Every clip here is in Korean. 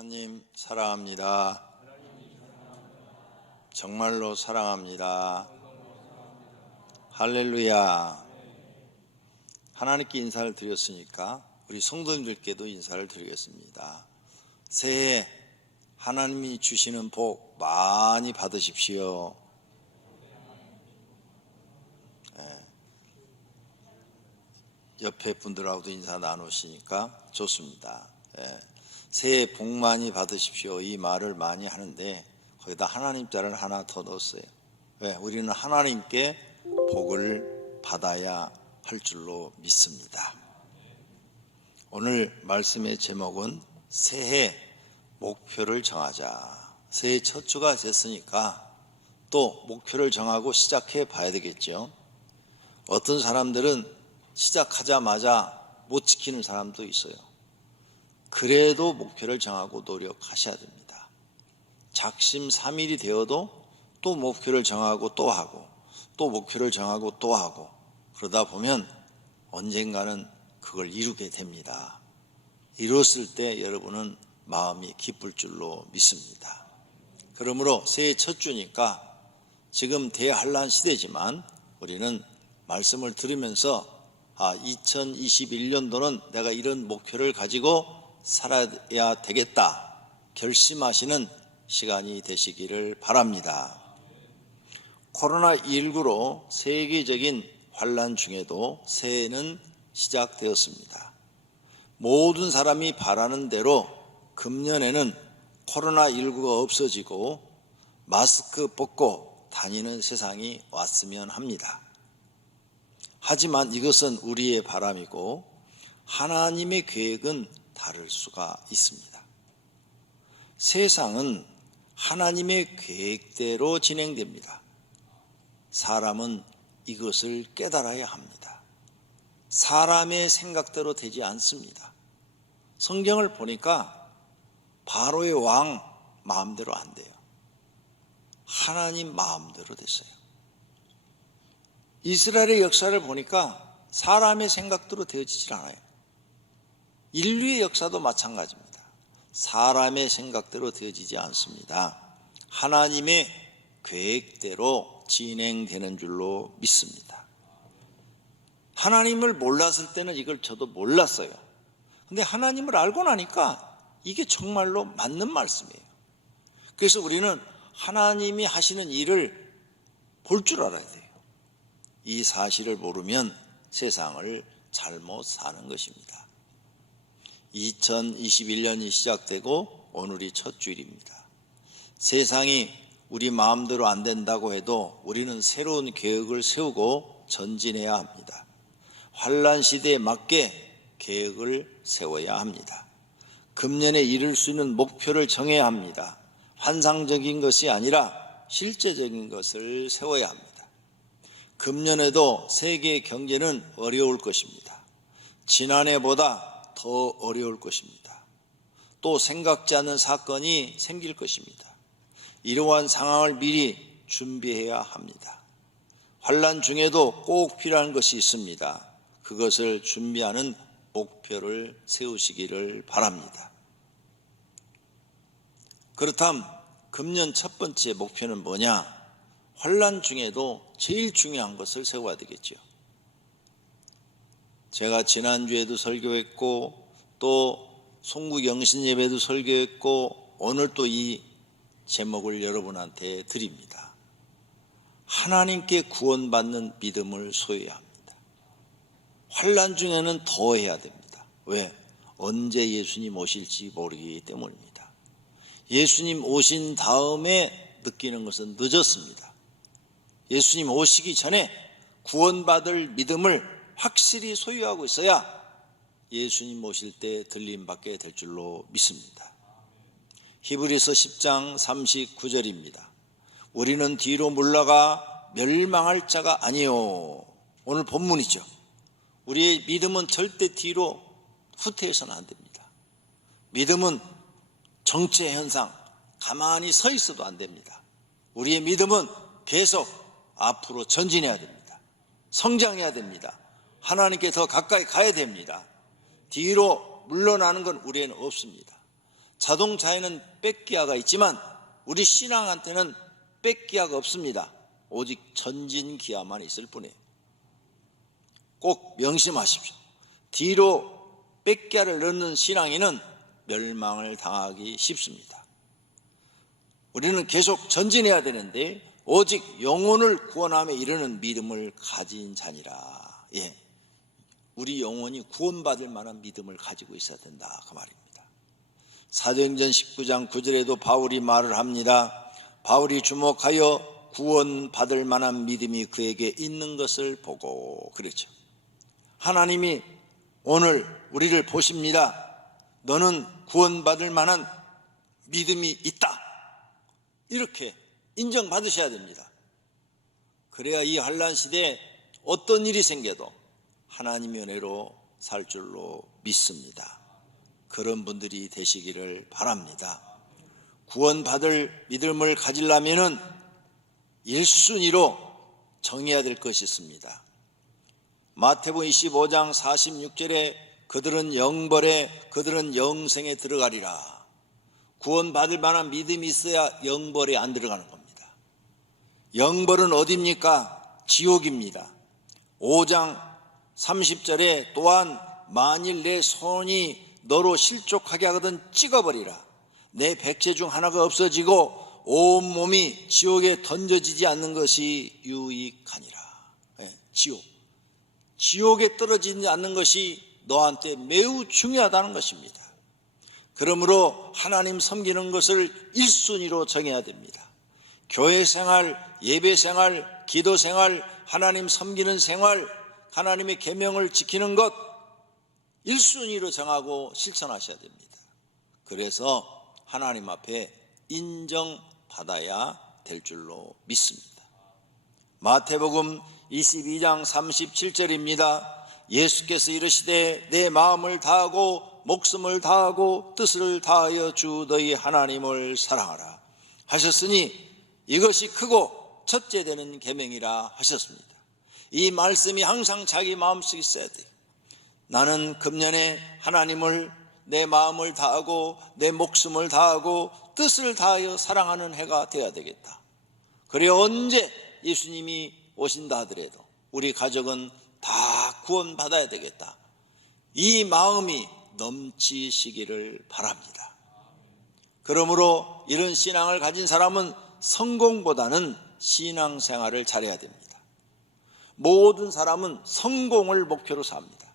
하나님 사랑합니다. 정말로 사랑합니다. 할렐루야. 하나님께 인사를 드렸으니까 우리 성도님들께도 인사를 드리겠습니다. 새해 하나님이 주시는 복 많이 받으십시오. 옆에 분들하고도 인사 나누시니까 좋습니다. 새해 복 많이 받으십시오. 이 말을 많이 하는데 거기다 하나님 자를 하나 더 넣었어요. 왜? 우리는 하나님께 복을 받아야 할 줄로 믿습니다. 오늘 말씀의 제목은 새해 목표를 정하자. 새해 첫 주가 됐으니까 또 목표를 정하고 시작해 봐야 되겠죠. 어떤 사람들은 시작하자마자 못 지키는 사람도 있어요. 그래도 목표를 정하고 노력하셔야 됩니다. 작심삼일이 되어도 또 목표를 정하고 또 하고 또 목표를 정하고 또 하고 그러다 보면 언젠가는 그걸 이루게 됩니다. 이뤘을 때 여러분은 마음이 기쁠 줄로 믿습니다. 그러므로 새해 첫 주니까 지금 대환란 시대지만 우리는 말씀을 들으면서 2021년도는 내가 이런 목표를 가지고 살아야 되겠다 결심하시는 시간이 되시기를 바랍니다. 코로나19로 세계적인 환란 중에도 새해는 시작되었습니다. 모든 사람이 바라는 대로 금년에는 코로나19가 없어지고 마스크 벗고 다니는 세상이 왔으면 합니다. 하지만 이것은 우리의 바람이고 하나님의 계획은 다를 수가 있습니다. 세상은 하나님의 계획대로 진행됩니다. 사람은 이것을 깨달아야 합니다. 사람의 생각대로 되지 않습니다. 성경을 보니까 바로의 왕 마음대로 안 돼요. 하나님 마음대로 됐어요. 이스라엘의 역사를 보니까 사람의 생각대로 되어지질 않아요. 인류의 역사도 마찬가지입니다. 사람의 생각대로 되어지지 않습니다. 하나님의 계획대로 진행되는 줄로 믿습니다. 하나님을 몰랐을 때는 이걸 저도 몰랐어요. 근데 하나님을 알고 나니까 이게 정말로 맞는 말씀이에요. 그래서 우리는 하나님이 하시는 일을 볼 줄 알아야 돼요. 이 사실을 모르면 세상을 잘못 사는 것입니다. 2021년이 시작되고 오늘이 첫 주일입니다. 세상이 우리 마음대로 안 된다고 해도 우리는 새로운 계획을 세우고 전진해야 합니다. 환란 시대에 맞게 계획을 세워야 합니다. 금년에 이룰 수 있는 목표를 정해야 합니다. 환상적인 것이 아니라 실제적인 것을 세워야 합니다. 금년에도 세계 경제는 어려울 것입니다. 지난해보다 더 어려울 것입니다. 또 생각지 않은 사건이 생길 것입니다. 이러한 상황을 미리 준비해야 합니다. 환란 중에도 꼭 필요한 것이 있습니다. 그것을 준비하는 목표를 세우시기를 바랍니다. 그렇다면 금년 첫 번째 목표는 뭐냐? 환란 중에도 제일 중요한 것을 세워야 되겠죠. 제가 지난주에도 설교했고 또 송구 영신 예배도 설교했고 오늘 또 이 제목을 여러분한테 드립니다. 하나님께 구원받는 믿음을 소유해야 합니다. 환란 중에는 더 해야 됩니다. 왜? 언제 예수님 오실지 모르기 때문입니다. 예수님 오신 다음에 느끼는 것은 늦었습니다. 예수님 오시기 전에 구원받을 믿음을 확실히 소유하고 있어야 예수님 오실 때 들림받게 될 줄로 믿습니다. 히브리서 10장 39절입니다. 우리는 뒤로 물러가 멸망할 자가 아니요. 오늘 본문이죠. 우리의 믿음은 절대 뒤로 후퇴해서는 안 됩니다. 믿음은 정체 현상, 가만히 서 있어도 안 됩니다. 우리의 믿음은 계속 앞으로 전진해야 됩니다. 성장해야 됩니다. 하나님께 더 가까이 가야 됩니다. 뒤로 물러나는 건 우리에는 없습니다. 자동차에는 백기어가 있지만 우리 신앙한테는 백기어가 없습니다. 오직 전진기어만 있을 뿐이에요. 꼭 명심하십시오. 뒤로 백기어를 넣는 신앙인은 멸망을 당하기 쉽습니다. 우리는 계속 전진해야 되는데 오직 영혼을 구원함에 이르는 믿음을 가진 자니라. 우리 영혼이 구원받을 만한 믿음을 가지고 있어야 된다, 그 말입니다. 사도행전 19장 9절에도 바울이 말을 합니다. 바울이 주목하여 구원받을 만한 믿음이 그에게 있는 것을 보고 그랬죠. 하나님이 오늘 우리를 보십니다. 너는 구원받을 만한 믿음이 있다, 이렇게 인정받으셔야 됩니다. 그래야 이 환난 시대에 어떤 일이 생겨도 하나님의 은혜로 살 줄로 믿습니다. 그런 분들이 되시기를 바랍니다. 구원받을 믿음을 가지려면은 1순위로 정해야 될 것이 있습니다. 마태복음 25장 46절에 그들은 영벌에 그들은 영생에 들어가리라. 구원받을 만한 믿음이 있어야 영벌에 안 들어가는 겁니다. 영벌은 어디입니까? 지옥입니다. 5장 30절에 또한 만일 내 손이 너로 실족하게 하거든 찍어버리라. 내 백체 중 하나가 없어지고 온몸이 지옥에 던져지지 않는 것이 유익하니라. 지옥에 떨어지지 않는 것이 너한테 매우 중요하다는 것입니다. 그러므로 하나님 섬기는 것을 1순위로 정해야 됩니다. 교회 생활, 예배 생활, 기도 생활, 하나님 섬기는 생활, 하나님의 계명을 지키는 것 1순위로 정하고 실천하셔야 됩니다. 그래서 하나님 앞에 인정받아야 될 줄로 믿습니다. 마태복음 22장 37절입니다. 예수께서 이르시되 내 마음을 다하고 목숨을 다하고 뜻을 다하여 주 너희 하나님을 사랑하라 하셨으니 이것이 크고 첫째 되는 계명이라 하셨습니다. 이 말씀이 항상 자기 마음속에 있어야 돼요. 나는 금년에 하나님을 내 마음을 다하고 내 목숨을 다하고 뜻을 다하여 사랑하는 해가 되어야 되겠다. 그래야 언제 예수님이 오신다 하더라도 우리 가족은 다 구원받아야 되겠다. 이 마음이 넘치시기를 바랍니다. 그러므로 이런 신앙을 가진 사람은 성공보다는 신앙생활을 잘해야 됩니다. 모든 사람은 성공을 목표로 삽니다.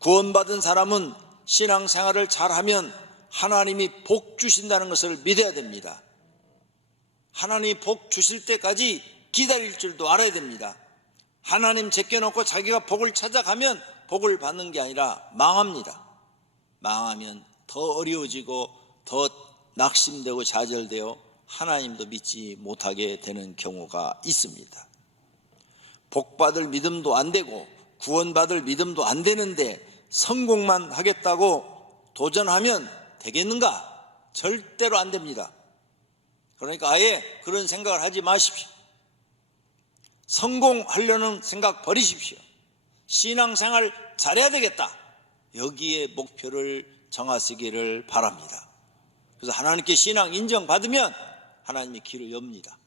구원받은 사람은 신앙생활을 잘하면 하나님이 복 주신다는 것을 믿어야 됩니다. 하나님이 복 주실 때까지 기다릴 줄도 알아야 됩니다. 하나님 제껴놓고 자기가 복을 찾아가면 복을 받는 게 아니라 망합니다. 망하면 더 어려워지고 더 낙심되고 좌절되어 하나님도 믿지 못하게 되는 경우가 있습니다. 복받을 믿음도 안 되고 구원받을 믿음도 안 되는데 성공만 하겠다고 도전하면 되겠는가? 절대로 안 됩니다. 그러니까 아예 그런 생각을 하지 마십시오. 성공하려는 생각 버리십시오. 신앙생활 잘해야 되겠다. 여기에 목표를 정하시기를 바랍니다. 그래서 하나님께 신앙 인정받으면 하나님이 길을 엽니다.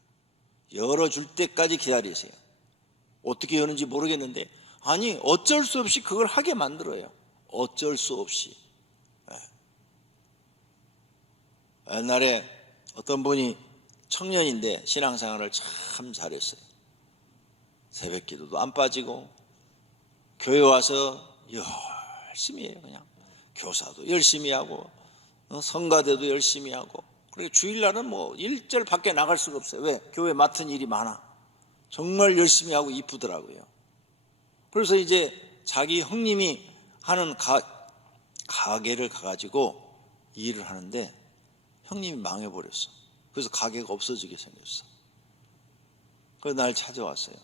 열어줄 때까지 기다리세요. 어떻게 여는지 모르겠는데 아니 어쩔 수 없이 그걸 하게 만들어요. 어쩔 수 없이. 옛날에 어떤 분이 청년인데 신앙생활을 참 잘했어요. 새벽 기도도 안 빠지고 교회 와서 열심히 해요. 그냥 교사도 열심히 하고 성가대도 열심히 하고 그리고 주일날은 뭐 일절 밖에 나갈 수가 없어요. 왜? 교회 맡은 일이 많아. 정말 열심히 하고 이쁘더라고요. 그래서 이제 자기 형님이 하는 가게를 가가지고 일을 하는데 형님이 망해버렸어. 그래서 가게가 없어지게 생겼어. 그래서 날 찾아왔어요.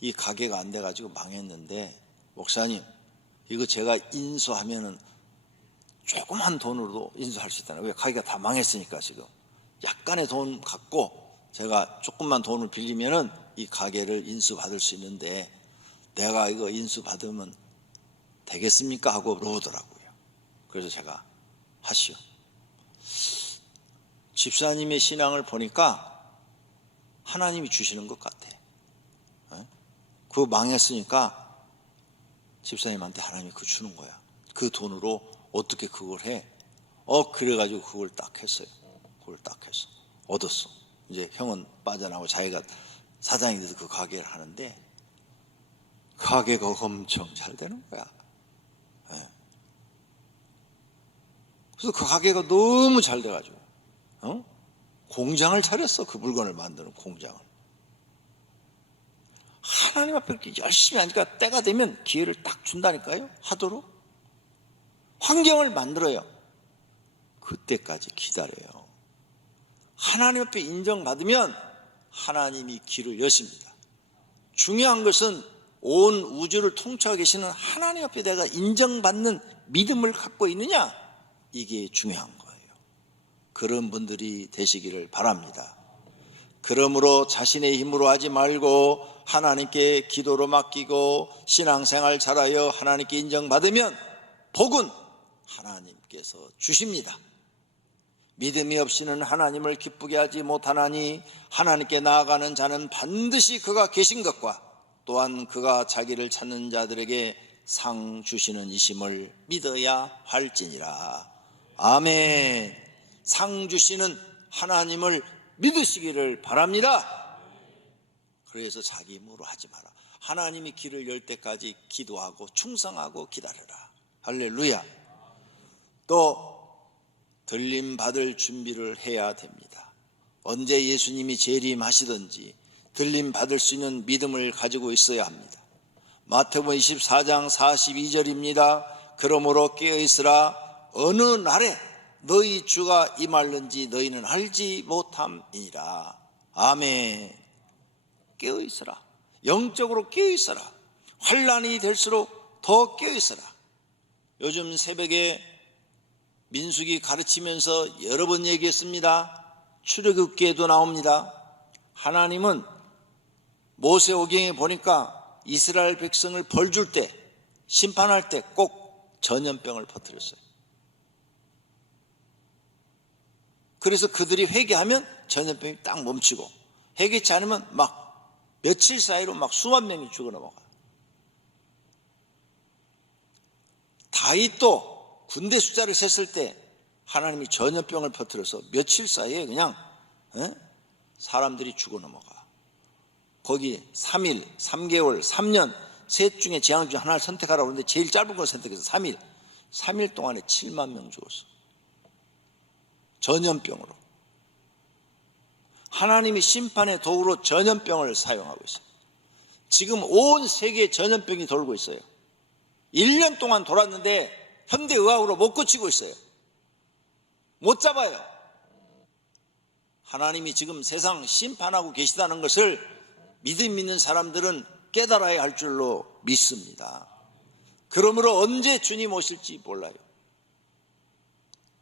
이 가게가 안 돼가지고 망했는데 목사님 이거 제가 인수하면은 조그만 돈으로도 인수할 수 있다는. 왜? 가게가 다 망했으니까 지금 약간의 돈 갖고 제가 조금만 돈을 빌리면은 이 가게를 인수받을 수 있는데 내가 이거 인수받으면 되겠습니까? 하고 물어보더라고요. 그래서 제가 하시오. 집사님의 신앙을 보니까 하나님이 주시는 것 같아. 그거 망했으니까 집사님한테 하나님이 그거 주는 거야. 그 돈으로 어떻게 그걸 해? 그래가지고 그걸 딱 했어요. 그걸 딱 했어. 얻었어. 이제 형은 빠져나오고 자기가 사장이 돼서 그 가게를 하는데 가게가 엄청 잘 되는 거야. 그래서 그 가게가 너무 잘 돼가지고 공장을 차렸어. 그 물건을 만드는 공장을. 하나님 앞에 이렇게 열심히 하니까 때가 되면 기회를 딱 준다니까요. 하도록 환경을 만들어요. 그때까지 기다려요. 하나님 앞에 인정받으면 하나님이 길을 여십니다. 중요한 것은 온 우주를 통치하고 계시는 하나님 앞에 내가 인정받는 믿음을 갖고 있느냐, 이게 중요한 거예요. 그런 분들이 되시기를 바랍니다. 그러므로 자신의 힘으로 하지 말고 하나님께 기도로 맡기고 신앙생활 잘하여 하나님께 인정받으면 복은 하나님께서 주십니다. 믿음이 없이는 하나님을 기쁘게 하지 못하나니 하나님께 나아가는 자는 반드시 그가 계신 것과 또한 그가 자기를 찾는 자들에게 상 주시는 이심을 믿어야 할지니라. 아멘. 상 주시는 하나님을 믿으시기를 바랍니다. 그래서 자기 힘으로 하지 마라. 하나님이 길을 열 때까지 기도하고 충성하고 기다려라. 할렐루야. 또 들림 받을 준비를 해야 됩니다. 언제 예수님이 재림하시든지 들림 받을 수 있는 믿음을 가지고 있어야 합니다. 마태복음 24장 42절입니다. 그러므로 깨어있으라. 어느 날에 너희 주가 임할는지 너희는 알지 못함이니라. 아멘. 깨어있으라. 영적으로 깨어있어라. 환난이 될수록 더 깨어있어라. 요즘 새벽에 민수기 가르치면서 여러 번 얘기했습니다. 출애굽기에도 나옵니다. 하나님은 모세오경에 보니까 이스라엘 백성을 벌줄 때, 심판할 때 꼭 전염병을 퍼뜨렸어요. 그래서 그들이 회개하면 전염병이 딱 멈추고, 회개치 않으면 막 며칠 사이로 막 수만 명이 죽어 넘어가. 다윗도 군대 숫자를 셌을 때 하나님이 전염병을 퍼뜨려서 며칠 사이에 그냥 사람들이 죽어 넘어가. 거기 3일, 3개월, 3년 셋 중에 재앙 중 하나를 선택하라고 하는데 제일 짧은 걸 선택해서 3일 동안에 7만 명 죽었어. 전염병으로. 하나님이 심판의 도구로 전염병을 사용하고 있어요. 지금 온 세계에 전염병이 돌고 있어요. 1년 동안 돌았는데 현대의학으로 못 고치고 있어요. 못 잡아요. 하나님이 지금 세상 심판하고 계시다는 것을 믿음 있는 사람들은 깨달아야 할 줄로 믿습니다. 그러므로 언제 주님 오실지 몰라요.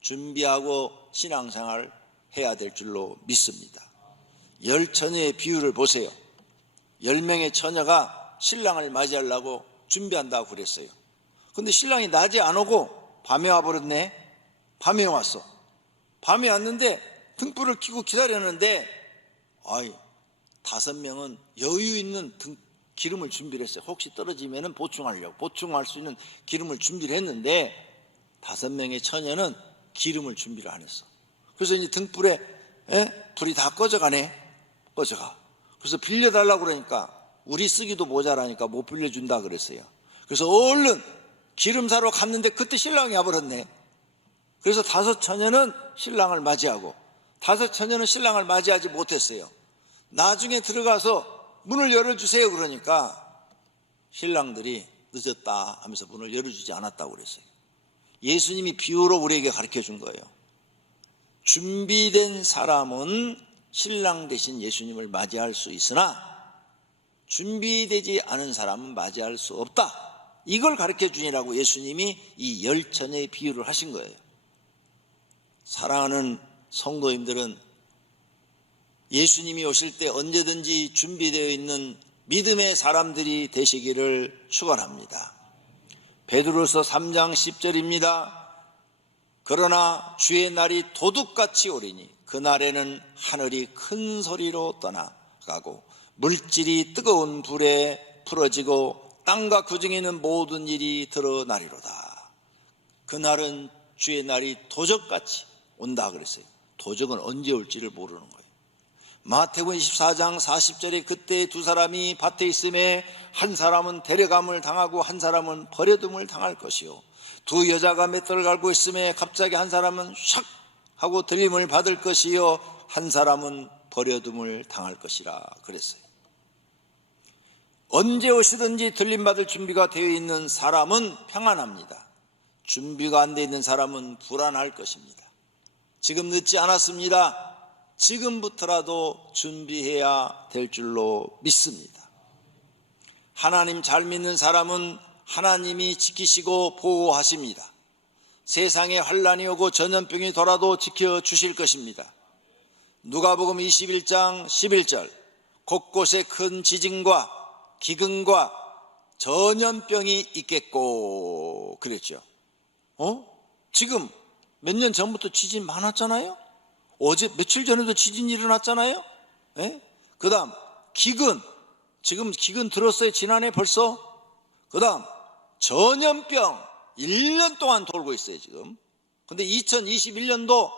준비하고 신앙생활 해야 될 줄로 믿습니다. 10처녀의 비유를 보세요. 10명의 처녀가 신랑을 맞이하려고 준비한다고 그랬어요. 근데 신랑이 낮에 안 오고 밤에 와버렸네. 밤에 왔어. 밤에 왔는데 등불을 켜고 기다렸는데 5명은 여유 있는 기름을 준비를 했어요. 혹시 떨어지면 보충하려고. 보충할 수 있는 기름을 준비를 했는데 5명의 처녀는 기름을 준비를 안 했어. 그래서 이제 등불에 불이 다 꺼져가네. 꺼져가. 그래서 빌려달라고 그러니까 우리 쓰기도 모자라니까 못 빌려준다 그랬어요. 그래서 얼른 기름 사러 갔는데 그때 신랑이 와버렸네. 그래서 5처녀는 신랑을 맞이하고 5처녀는 신랑을 맞이하지 못했어요. 나중에 들어가서 문을 열어주세요 그러니까 신랑들이 늦었다 하면서 문을 열어주지 않았다고 그랬어요. 예수님이 비유로 우리에게 가르쳐 준 거예요. 준비된 사람은 신랑 대신 예수님을 맞이할 수 있으나 준비되지 않은 사람은 맞이할 수 없다. 이걸 가르쳐 주니라고 예수님이 이 10처녀의 비유를 하신 거예요. 사랑하는 성도님들은 예수님이 오실 때 언제든지 준비되어 있는 믿음의 사람들이 되시기를 축원합니다. 베드로서 3장 10절입니다. 그러나 주의 날이 도둑같이 오리니 그날에는 하늘이 큰 소리로 떠나가고 물질이 뜨거운 불에 풀어지고 땅과 그 중에 있는 모든 일이 드러나리로다. 그날은 주의 날이 도적같이 온다 그랬어요. 도적은 언제 올지를 모르는 거예요. 마태복음 24장 40절에 그때 두 사람이 밭에 있음에 한 사람은 데려감을 당하고 한 사람은 버려둠을 당할 것이요, 두 여자가 맷돌을 갈고 있음에 갑자기 한 사람은 샥 하고 들림을 받을 것이요, 한 사람은 버려둠을 당할 것이라 그랬어요. 언제 오시든지 들림받을 준비가 되어 있는 사람은 평안합니다. 준비가 안 되어 있는 사람은 불안할 것입니다. 지금 늦지 않았습니다. 지금부터라도 준비해야 될 줄로 믿습니다. 하나님 잘 믿는 사람은 하나님이 지키시고 보호하십니다. 세상에 환난이 오고 전염병이 돌아도 지켜주실 것입니다. 누가복음 21장 11절, 곳곳에 큰 지진과 기근과 전염병이 있겠고 그랬죠. 지금 몇 년 전부터 지진 많았잖아요. 어제 며칠 전에도 지진이 일어났잖아요. 그 다음 기근, 지금 기근 들었어요. 지난해 벌써. 그 다음 전염병 1년 동안 돌고 있어요 지금. 근데 2021년도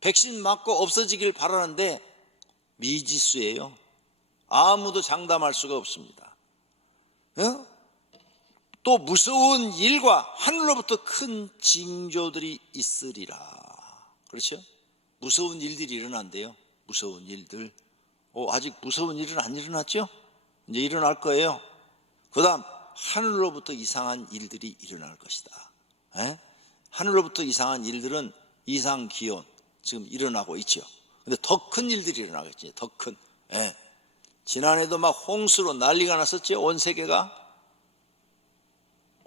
백신 맞고 없어지길 바라는데 미지수예요. 아무도 장담할 수가 없습니다. 또 무서운 일과 하늘로부터 큰 징조들이 있으리라. 그렇죠? 무서운 일들이 일어난대요. 무서운 일들. 아직 무서운 일은 안 일어났죠? 이제 일어날 거예요. 그 다음 하늘로부터 이상한 일들이 일어날 것이다. 하늘로부터 이상한 일들은 이상기온 지금 일어나고 있죠. 근데 더 큰 일들이 일어나겠지. 더 큰. 지난해도 막 홍수로 난리가 났었죠. 온 세계가.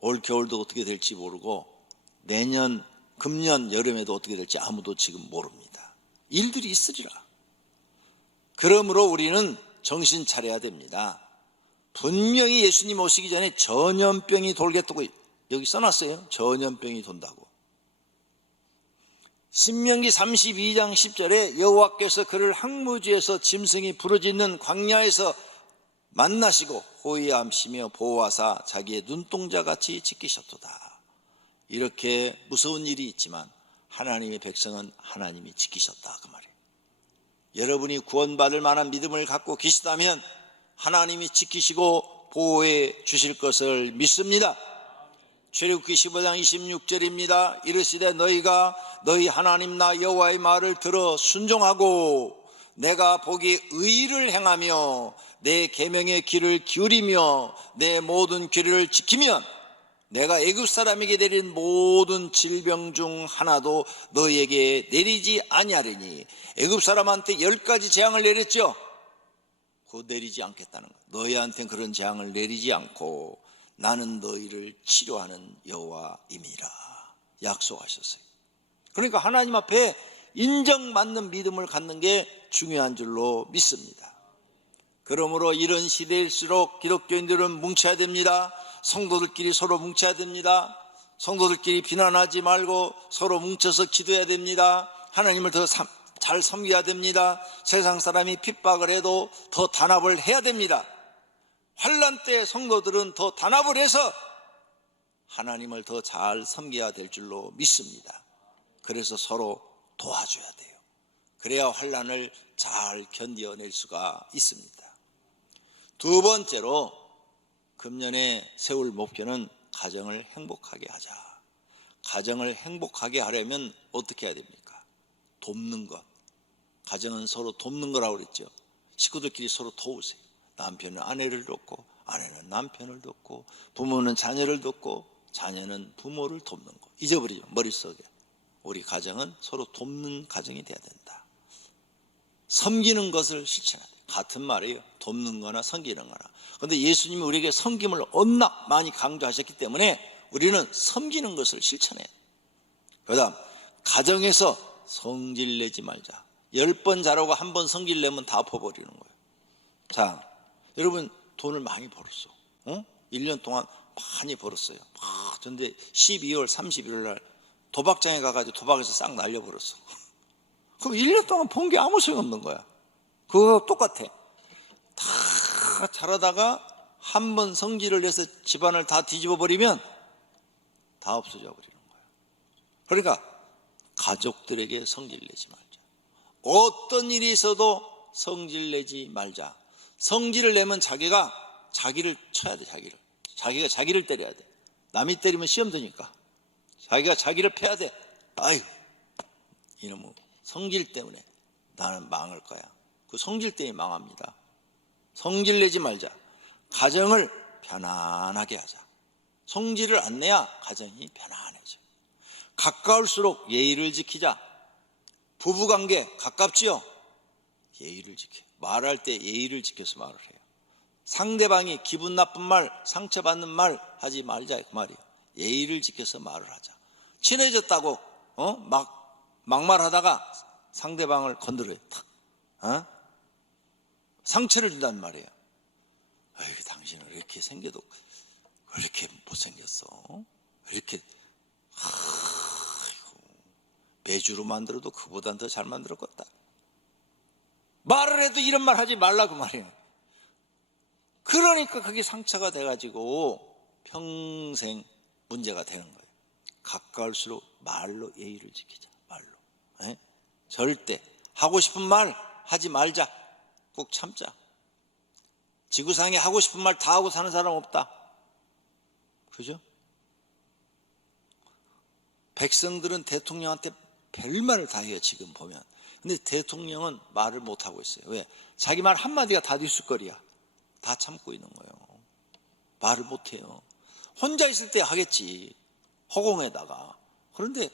올 겨울도 어떻게 될지 모르고 내년 금년 여름에도 어떻게 될지 아무도 지금 모릅니다. 일들이 있으리라. 그러므로 우리는 정신 차려야 됩니다. 분명히 예수님 오시기 전에 전염병이 돌겠다고 여기 써놨어요. 전염병이 돈다고. 신명기 32장 10절에 여호와께서 그를 항무지에서 짐승이 부르짖는 광야에서 만나시고 호위함시며 보호하사 자기의 눈동자같이 지키셨도다. 이렇게 무서운 일이 있지만 하나님의 백성은 하나님이 지키셨다 그 말이에요. 여러분이 구원받을 만한 믿음을 갖고 계시다면 하나님이 지키시고 보호해 주실 것을 믿습니다. 출애굽기 15장 26절입니다. 이르시되 너희가 너희 하나님 나 여호와의 말을 들어 순종하고 내가 보기에 의를 행하며 내 계명의 귀를 기울이며 내 모든 규례를 지키면 내가 애굽 사람에게 내린 모든 질병 중 하나도 너희에게 내리지 아니하리니. 애굽 사람한테 10가지 재앙을 내렸죠. 그거 내리지 않겠다는 거예요. 너희한테는 그런 재앙을 내리지 않고 나는 너희를 치료하는 여호와임이라 약속하셨어요. 그러니까 하나님 앞에 인정받는 믿음을 갖는 게 중요한 줄로 믿습니다. 그러므로 이런 시대일수록 기독교인들은 뭉쳐야 됩니다. 성도들끼리 서로 뭉쳐야 됩니다. 성도들끼리 비난하지 말고 서로 뭉쳐서 기도해야 됩니다. 하나님을 더 잘 섬겨야 됩니다. 세상 사람이 핍박을 해도 더 단합을 해야 됩니다. 환난 때 성도들은 더 단합을 해서 하나님을 더 잘 섬겨야 될 줄로 믿습니다. 그래서 서로 도와줘야 돼요. 그래야 환난을 잘 견뎌낼 수가 있습니다. 두 번째로 금년에 세울 목표는 가정을 행복하게 하자. 가정을 행복하게 하려면 어떻게 해야 됩니까? 돕는 것. 가정은 서로 돕는 거라고 그랬죠. 식구들끼리 서로 도우세요. 남편은 아내를 돕고 아내는 남편을 돕고 부모는 자녀를 돕고 자녀는 부모를 돕는 거. 잊어버리죠. 머릿속에. 우리 가정은 서로 돕는 가정이 돼야 된다. 섬기는 것을 실천해야 돼요. 같은 말이에요. 돕는 거나 섬기는 거나. 그런데 예수님이 우리에게 섬김을 워낙 많이 강조하셨기 때문에 우리는 섬기는 것을 실천해야 돼요. 그 다음 가정에서 성질 내지 말자. 10번 잘하고 1번 성질 내면 다 엎어버리는 거예요. 자, 여러분 돈을 많이 벌었어. 1년 동안 많이 벌었어요. 근데 12월 31일 날 도박장에 가가지고 도박에서 싹 날려버렸어. 그럼 1년 동안 본 게 아무 소용없는 거야. 그거 똑같아. 다 잘하다가 한 번 성질을 내서 집안을 다 뒤집어 버리면 다 없어져 버리는 거야. 그러니까 가족들에게 성질 내지 말자. 어떤 일이 있어도 성질 내지 말자. 성질을 내면 자기가 자기를 쳐야 돼. 자기가 자기를 때려야 돼. 남이 때리면 시험 드니까 자기가 자기를 패야 돼. 아유, 이놈의 성질 때문에 나는 망할 거야. 그 성질 때문에 망합니다. 성질 내지 말자. 가정을 편안하게 하자. 성질을 안 내야 가정이 편안해져. 가까울수록 예의를 지키자. 부부관계 가깝지요? 예의를 지켜. 말할 때 예의를 지켜서 말을 해요. 상대방이 기분 나쁜 말, 상처받는 말 하지 말자 그 말이에요. 예의를 지켜서 말을 하자. 친해졌다고 막말하다가 상대방을 건드려요. 탁. 상처를 준단 말이에요. 아이고, 당신은 왜 이렇게 생겨도 왜 이렇게 못생겼어? 왜 이렇게 배주로 만들어도 그보단 더 잘 만들었겠다. 말을 해도 이런 말 하지 말라고 말이에요. 그러니까 그게 상처가 돼가지고 평생 문제가 되는 거예요. 가까울수록 말로 예의를 지키자. 말로. 절대 하고 싶은 말 하지 말자. 꼭 참자. 지구상에 하고 싶은 말 다 하고 사는 사람 없다. 그죠? 백성들은 대통령한테 별말을 다 해요. 지금 보면. 근데 대통령은 말을 못하고 있어요. 왜? 자기 말 한마디가 다 뒷숫거리야. 다 참고 있는 거예요. 말을 못해요. 혼자 있을 때 하겠지. 허공에다가. 그런데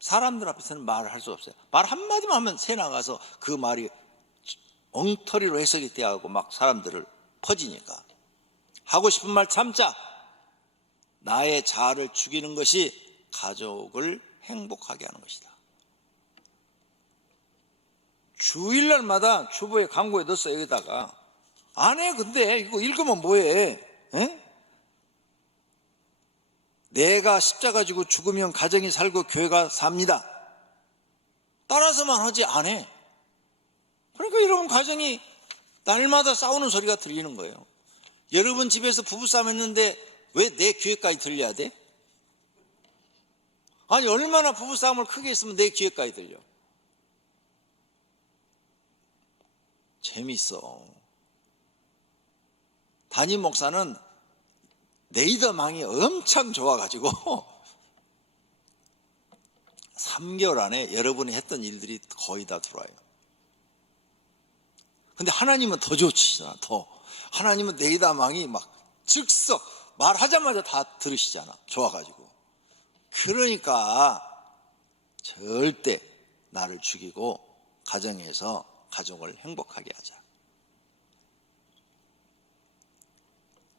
사람들 앞에서는 말을 할 수 없어요. 말 한마디만 하면 새 나가서 그 말이 엉터리로 해석이 되어가고 막 사람들을 퍼지니까. 하고 싶은 말 참자. 나의 자아를 죽이는 것이 가족을 행복하게 하는 것이다. 주일날마다 주보에 광고에 넣었어. 여기다가 안 해. 근데 이거 읽으면 뭐해? 내가 십자가 지고 죽으면 가정이 살고 교회가 삽니다. 따라서만 하지 안 해. 그러니까 여러분 가정이 날마다 싸우는 소리가 들리는 거예요. 여러분 집에서 부부싸움 했는데 왜 내 귀에까지 들려야 돼? 아니, 얼마나 부부싸움을 크게 했으면 내 귀에까지 들려. 재밌어. 담임 목사는 네이더망이 엄청 좋아가지고 3개월 안에 여러분이 했던 일들이 거의 다 들어와요. 근데 하나님은 더 좋으시잖아. 더 하나님은 네이더망이 막 즉석 말하자마자 다 들으시잖아. 좋아가지고. 그러니까 절대 나를 죽이고 가정에서 가족을 행복하게 하자.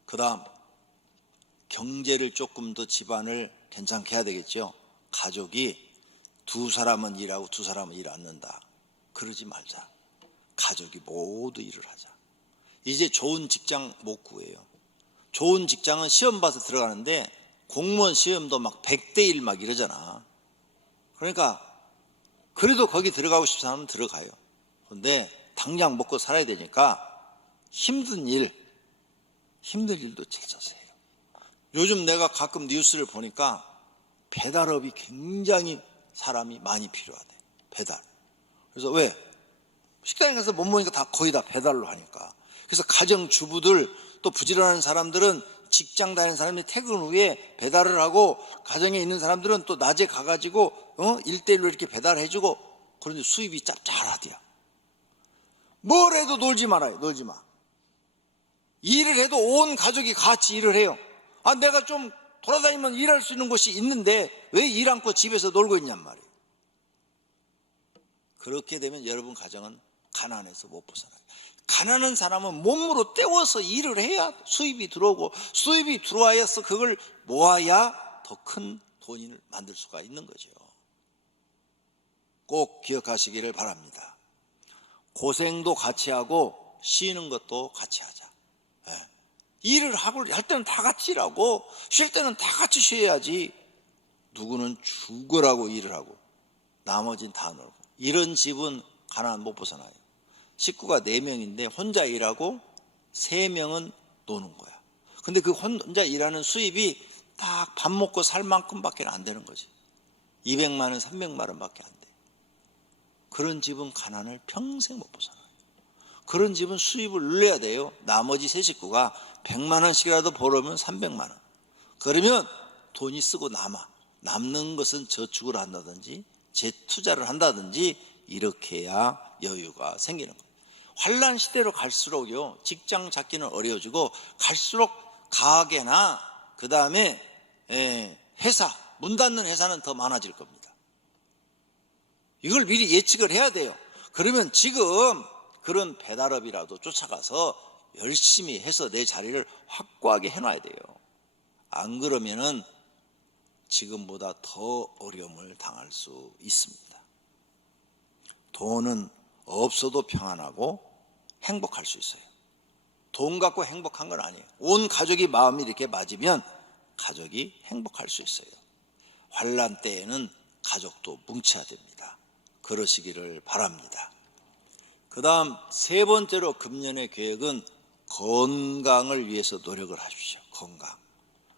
그 다음 경제를 조금 더 집안을 괜찮게 해야 되겠죠. 가족이 두 사람은 일하고 두 사람은 일 않는다. 그러지 말자. 가족이 모두 일을 하자. 이제 좋은 직장 못 구해요. 좋은 직장은 시험 봐서 들어가는데 공무원 시험도 막 100대 1 막 이러잖아. 그러니까 그래도 거기 들어가고 싶은 사람은 들어가요. 그런데 당장 먹고 살아야 되니까 힘든 일도 찾아서 해요. 요즘 내가 가끔 뉴스를 보니까 배달업이 굉장히 사람이 많이 필요하대. 배달. 그래서 왜? 식당에 가서 못 먹으니까 다 거의 다 배달로 하니까. 그래서 가정주부들 또 부지런한 사람들은 직장 다니는 사람이 퇴근 후에 배달을 하고 가정에 있는 사람들은 또 낮에 가가지고 1대1로 이렇게 배달해주고 그런데 수입이 짭짤하대요. 뭘 해도 놀지 말아요. 놀지 마. 일을 해도 온 가족이 같이 일을 해요. 아, 내가 좀 돌아다니면 일할 수 있는 곳이 있는데 왜 일 않고 집에서 놀고 있냔 말이에요. 그렇게 되면 여러분 가정은 가난해서 못 벗어나요. 가난한 사람은 몸으로 때워서 일을 해야 수입이 들어오고 수입이 들어와서 그걸 모아야 더 큰 돈을 만들 수가 있는 거죠. 꼭 기억하시기를 바랍니다. 고생도 같이 하고 쉬는 것도 같이 하자. 일을 하고 할 때는 다 같이 일하고 쉴 때는 다 같이 쉬어야지. 누구는 죽으라고 일을 하고 나머지는 다 놀고. 이런 집은 가난 못 벗어나요. 식구가 4명인데 혼자 일하고 3명은 노는 거야. 근데 그 혼자 일하는 수입이 딱 밥 먹고 살 만큼밖에 안 되는 거지. 200만 원, 300만 원밖에 안 돼. 그런 집은 가난을 평생 못 벗어나요. 그런 집은 수입을 늘려야 돼요. 나머지 3식구가 100만 원씩이라도 벌으면 300만 원. 그러면 돈이 쓰고 남는 것은 저축을 한다든지 재투자를 한다든지 이렇게 해야 여유가 생기는 거예요. 환란 시대로 갈수록요, 직장 잡기는 어려워지고 갈수록 가게나 그 다음에 회사, 문 닫는 회사는 더 많아질 겁니다. 이걸 미리 예측을 해야 돼요. 그러면 지금 그런 배달업이라도 쫓아가서 열심히 해서 내 자리를 확고하게 해놔야 돼요. 안 그러면은 지금보다 더 어려움을 당할 수 있습니다. 돈은 없어도 평안하고 행복할 수 있어요. 돈 갖고 행복한 건 아니에요. 온 가족이 마음이 이렇게 맞으면 가족이 행복할 수 있어요. 환난 때에는 가족도 뭉쳐야 됩니다. 그러시기를 바랍니다. 그 다음 3번째로 금년의 계획은 건강을 위해서 노력을 하십시오.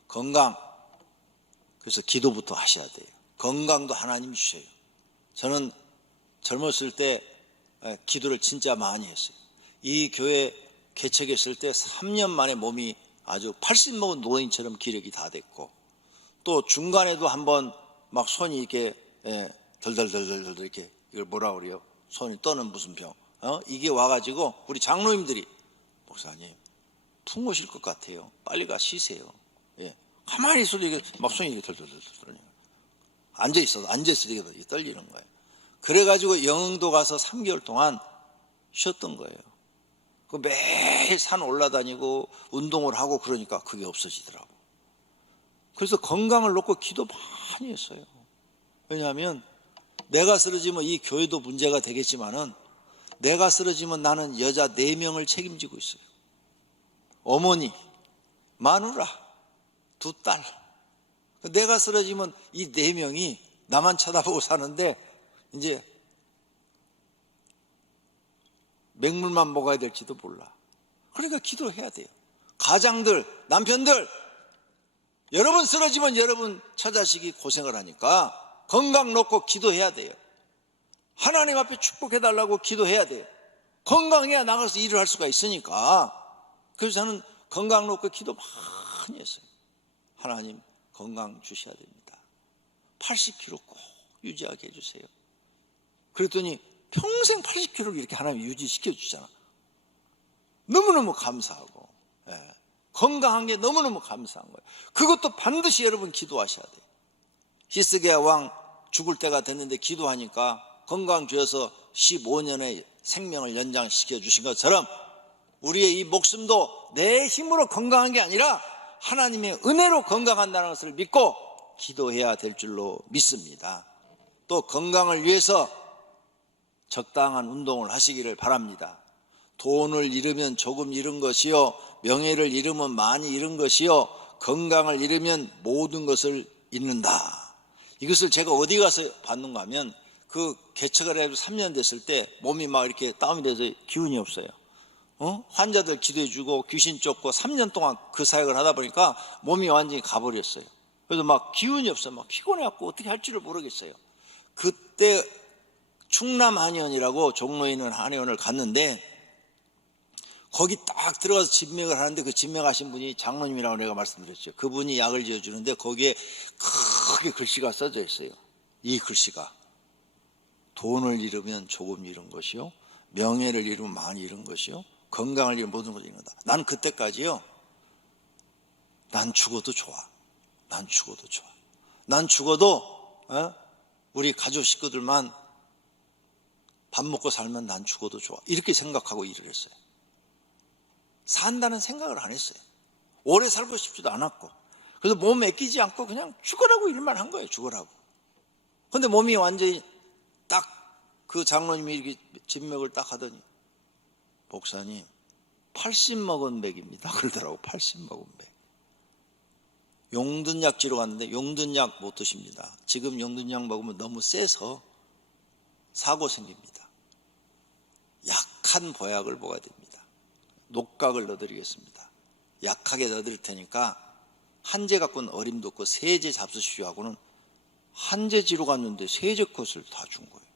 건강. 그래서 기도부터 하셔야 돼요. 건강도 하나님이 주셔요. 저는 젊었을 때 기도를 진짜 많이 했어요. 이 교회 개척했을 때 3년 만에 몸이 아주 80 먹은 노인처럼 기력이 다 됐고, 또 중간에도 한번 막 손이 이렇게 덜덜덜덜 이렇게, 이걸 뭐라 그래요? 손이 떠는 무슨 병? 이게 와가지고 우리 장로님들이, 목사님 풍 오실 것 같아요. 빨리 가 쉬세요. 가만히 있어도 이게 막 손이 이렇게 덜덜덜 앉아있어도 이게 떨리는 거예요. 그래가지고 영흥도 가서 3개월 동안 쉬었던 거예요. 매일 산 올라다니고 운동을 하고 그러니까 그게 없어지더라고. 그래서 건강을 놓고 기도 많이 했어요. 왜냐하면 내가 쓰러지면 이 교회도 문제가 되겠지만은, 내가 쓰러지면 나는 여자 4명을 책임지고 있어요. 어머니, 마누라, 2딸. 내가 쓰러지면 이 4명이 나만 쳐다보고 사는데 이제 맹물만 먹어야 될지도 몰라. 그러니까 기도해야 돼요. 가장들, 남편들, 여러분 쓰러지면 여러분 처자식이 고생을 하니까 건강 놓고 기도해야 돼요. 하나님 앞에 축복해달라고 기도해야 돼요. 건강해야 나가서 일을 할 수가 있으니까. 그래서 저는 건강 놓고 기도 많이 했어요. 하나님 건강 주셔야 됩니다. 80kg 꼭 유지하게 해주세요. 그랬더니 평생 80kg를 이렇게 하나님이 유지시켜 주잖아. 너무너무 감사하고, 건강한 게 너무너무 감사한 거예요. 그것도 반드시 여러분 기도하셔야 돼요. 히스기야 왕 죽을 때가 됐는데 기도하니까 건강 주셔서 15년의 생명을 연장시켜 주신 것처럼 우리의 이 목숨도 내 힘으로 건강한 게 아니라 하나님의 은혜로 건강한다는 것을 믿고 기도해야 될 줄로 믿습니다. 또 건강을 위해서 적당한 운동을 하시기를 바랍니다. 돈을 잃으면 조금 잃은 것이요, 명예를 잃으면 많이 잃은 것이요, 건강을 잃으면 모든 것을 잃는다. 이것을 제가 어디 가서 봤는가 하면, 그 개척을 해서 3년 됐을 때 몸이 막 이렇게 다운이 돼서 기운이 없어요. 환자들 기도해주고 귀신 쫓고 3년 동안 그 사역을 하다 보니까 몸이 완전히 가버렸어요. 그래서 막 기운이 없어요. 막 피곤해갖고 어떻게 할 줄을 모르겠어요. 그때 충남 한의원이라고 종로에 있는 한의원을 갔는데, 거기 딱 들어가서 진맥을 하는데 그 진맥하신 분이 장로님이라고 내가 말씀드렸죠. 그분이 약을 지어주는데 거기에 크게 글씨가 써져 있어요. 이 글씨가 돈을 잃으면 조금 잃은 것이요, 명예를 잃으면 많이 잃은 것이요, 건강을 잃으면 모든 것을 잃는다. 난 그때까지요, 난 죽어도 좋아. 난 죽어도 좋아. 난 죽어도 우리 가족 식구들만 밥 먹고 살면 난 죽어도 좋아. 이렇게 생각하고 일을 했어요. 산다는 생각을 안 했어요. 오래 살고 싶지도 않았고. 그래서 몸 아끼지 않고 그냥 죽으라고 일만 한 거예요. 죽으라고. 근데 몸이 완전히 딱 그 장로님이 이렇게 진맥을 딱 하더니, 목사님 80 먹은 맥입니다 그러더라고. 80 먹은 맥. 용든약 지러 갔는데 용든약 못 드십니다. 지금 용든약 먹으면 너무 세서 사고 생깁니다. 약한 보약을 먹어야 됩니다. 녹각을 넣어드리겠습니다. 약하게 넣어드릴 테니까 한제 갖고는 어림도 없고 세제 잡수시오 하고는 한제 지러 갔는데 세제 것을 다 준 거예요.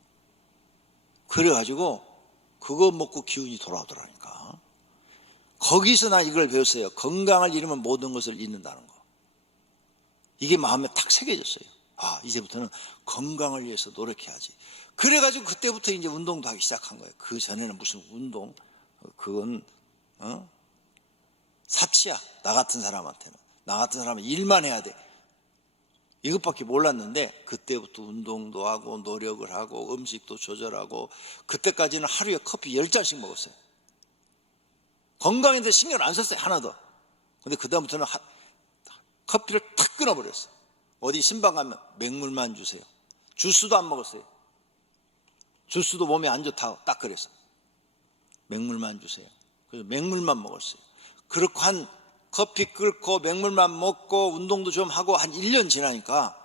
그래가지고 그거 먹고 기운이 돌아오더라니까. 거기서 나 이걸 배웠어요. 건강을 잃으면 모든 것을 잃는다는 거. 이게 마음에 탁 새겨졌어요. 아, 이제부터는 건강을 위해서 노력해야지. 그래가지고 그때부터 이제 운동도 하기 시작한 거예요. 그 전에는 무슨 운동, 그건 사치야. 나 같은 사람한테는. 나 같은 사람은 일만 해야 돼. 이것밖에 몰랐는데 그때부터 운동도 하고 노력을 하고 음식도 조절하고, 그때까지는 하루에 커피 10잔씩 먹었어요. 건강인데 신경 안 썼어요. 하나도. 근데 그 다음부터는 커피를 탁 끊어버렸어요. 어디 신방 가면 맹물만 주세요. 주스도 안 먹었어요. 주스도 몸에 안 좋다고 딱 그랬어요. 맹물만 주세요. 그래서 맹물만 먹었어요. 그렇고 한 커피 끓고 맹물만 먹고 운동도 좀 하고 한 1년 지나니까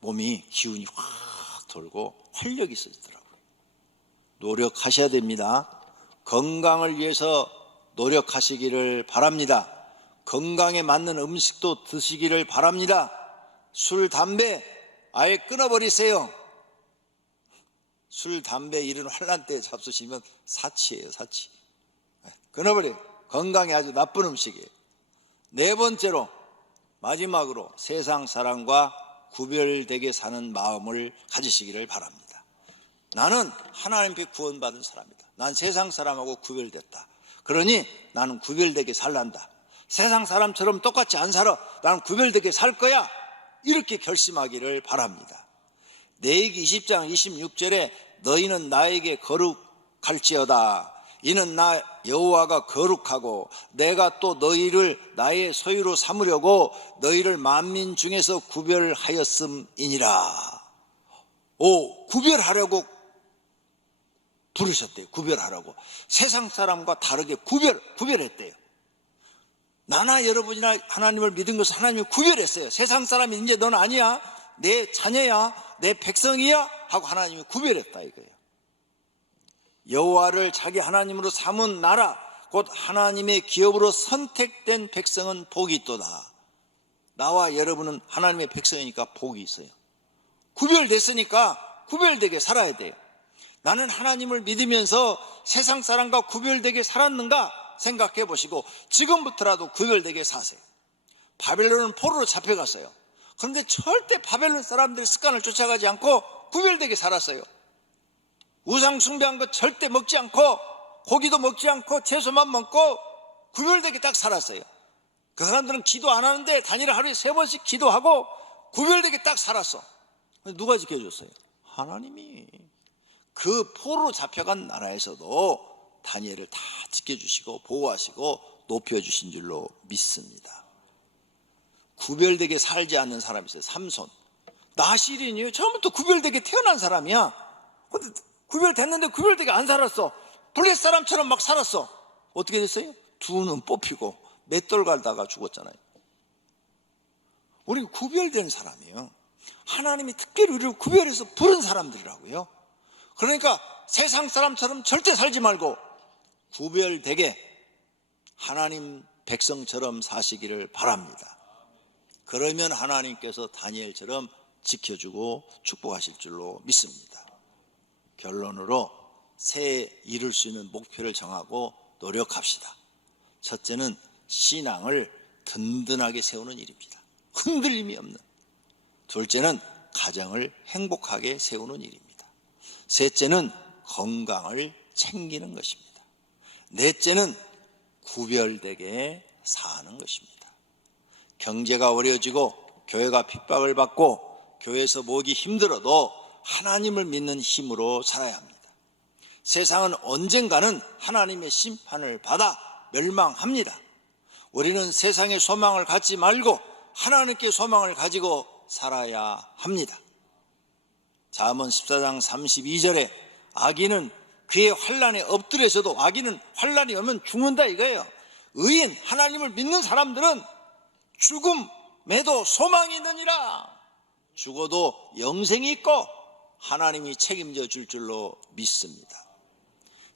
몸이 기운이 확 돌고 활력이 있어지더라고요. 노력하셔야 됩니다. 건강을 위해서 노력하시기를 바랍니다. 건강에 맞는 음식도 드시기를 바랍니다. 술, 담배 아예 끊어버리세요. 술, 담배 이런 환란 때 잡수시면 사치예요, 사치. 끊어버려요. 건강에 아주 나쁜 음식이에요. 네 번째로, 마지막으로 세상 사람과 구별되게 사는 마음을 가지시기를 바랍니다. 나는 하나님께 구원받은 사람이다. 난 세상 사람하고 구별됐다. 그러니 나는 구별되게 살란다. 세상 사람처럼 똑같이 안 살아. 나는 구별되게 살 거야. 이렇게 결심하기를 바랍니다. 레위기 20장 26절에 너희는 나에게 거룩할지어다. 이는 나 여호와가 거룩하고 내가 또 너희를 나의 소유로 삼으려고 너희를 만민 중에서 구별하였음이니라. 구별하려고 부르셨대요. 구별하라고. 세상 사람과 다르게 구별했대요. 나나 여러분이나 하나님을 믿은 것을 하나님이 구별했어요. 세상 사람이 이제 넌 아니야. 내 자녀야. 내 백성이야. 하고 하나님이 구별했다 이거예요. 여호와를 자기 하나님으로 삼은 나라, 곧 하나님의 기업으로 선택된 백성은 복이 있도다. 나와 여러분은 하나님의 백성이니까 복이 있어요. 구별됐으니까 구별되게 살아야 돼요. 나는 하나님을 믿으면서 세상 사람과 구별되게 살았는가 생각해 보시고 지금부터라도 구별되게 사세요. 바벨론은 포로로 잡혀갔어요. 그런데 절대 바벨론 사람들의 습관을 쫓아가지 않고 구별되게 살았어요. 우상 숭배한 거 절대 먹지 않고 고기도 먹지 않고 채소만 먹고 구별되게 딱 살았어요. 그 사람들은 기도 안 하는데 단일히 하루에 3번씩 기도하고 구별되게 딱 살았어. 누가 지켜줬어요? 하나님이. 그 포로로 잡혀간 나라에서도 다니엘을 다 지켜주시고 보호하시고 높여주신 줄로 믿습니다. 구별되게 살지 않는 사람이 있어요. 삼손. 나시린이요. 처음부터 구별되게 태어난 사람이야. 근데 구별됐는데 구별되게 안 살았어. 블레셋 사람처럼 막 살았어. 어떻게 됐어요? 두 눈 뽑히고 맷돌 갈다가 죽었잖아요. 우리는 구별된 사람이에요. 하나님이 특별히 우리를 구별해서 부른 사람들이라고요. 그러니까 세상 사람처럼 절대 살지 말고 구별되게 하나님 백성처럼 사시기를 바랍니다. 그러면 하나님께서 다니엘처럼 지켜주고 축복하실 줄로 믿습니다. 결론으로 새해 이룰 수 있는 목표를 정하고 노력합시다. 첫째는 신앙을 든든하게 세우는 일입니다. 흔들림이 없는. 둘째는 가정을 행복하게 세우는 일입니다. 셋째는 건강을 챙기는 것입니다. 넷째는 구별되게 사는 것입니다. 경제가 어려워지고 교회가 핍박을 받고 교회에서 모으기 힘들어도 하나님을 믿는 힘으로 살아야 합니다. 세상은 언젠가는 하나님의 심판을 받아 멸망합니다. 우리는 세상에 소망을 갖지 말고 하나님께 소망을 가지고 살아야 합니다. 잠언 14장 32절에 악인은 그의 환난에 엎드려서도, 악인은 환난이 오면 죽는다 이거예요. 의인, 하나님을 믿는 사람들은 죽음, 매도 소망이 있느니라. 죽어도 영생이 있고 하나님이 책임져 줄 줄로 믿습니다.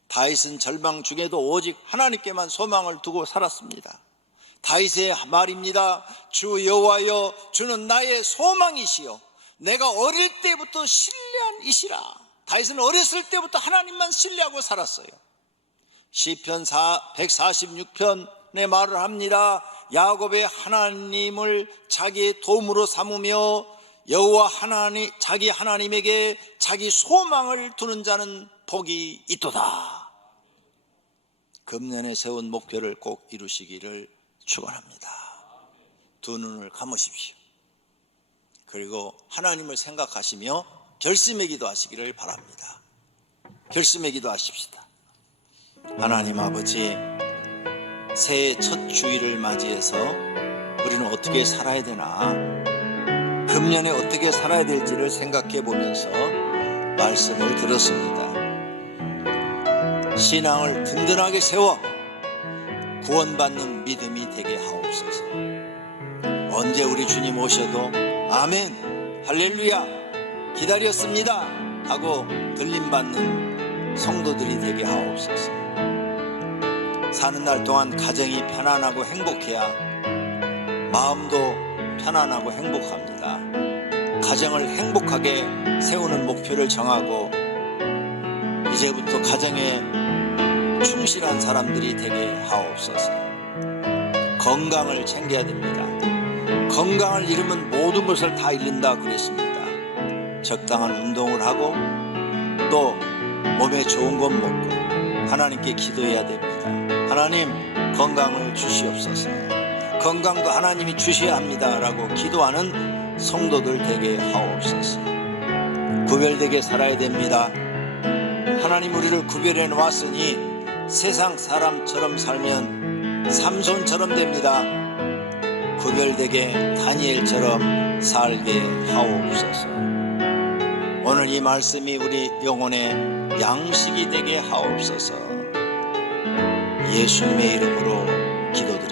다윗은 절망 중에도 오직 하나님께만 소망을 두고 살았습니다. 다윗의 말입니다. 주 여호와여, 주는 나의 소망이시요 내가 어릴 때부터 신뢰한 이시라. 다윗은 어렸을 때부터 하나님만 신뢰하고 살았어요. 시편 146편에 말을 합니다. 야곱의 하나님을 자기의 도움으로 삼으며 여호와 하나님, 자기 하나님에게 자기 소망을 두는 자는 복이 있도다. 금년에 세운 목표를 꼭 이루시기를 축원합니다. 두 눈을 감으십시오. 그리고 하나님을 생각하시며 결심의 기도하시기를 바랍니다. 결심의 기도하십시다. 하나님 아버지, 새해 첫 주일을 맞이해서 우리는 어떻게 살아야 되나, 금년에 어떻게 살아야 될지를 생각해 보면서 말씀을 들었습니다. 신앙을 든든하게 세워 구원받는 믿음이 되게 하옵소서. 언제 우리 주님 오셔도 아멘, 할렐루야, 기다렸습니다 하고 들림받는 성도들이 되게 하옵소서. 사는 날 동안 가정이 편안하고 행복해야 마음도 편안하고 행복합니다. 가정을 행복하게 세우는 목표를 정하고 이제부터 가정에 충실한 사람들이 되게 하옵소서. 건강을 챙겨야 됩니다. 건강을 잃으면 모든 것을 다 잃는다 그랬습니다. 적당한 운동을 하고 또 몸에 좋은 것 먹고 하나님께 기도해야 됩니다. 하나님, 건강을 주시옵소서. 건강도 하나님이 주셔야 합니다 라고 기도하는 성도들 되게 하옵소서. 구별되게 살아야 됩니다. 하나님 우리를 구별해 놓았으니 세상 사람처럼 살면 삼손처럼 됩니다. 구별되게 다니엘처럼 살게 하옵소서. 오늘 이 말씀이 우리 영혼의 양식이 되게 하옵소서. 예수님의 이름으로 기도드립니다.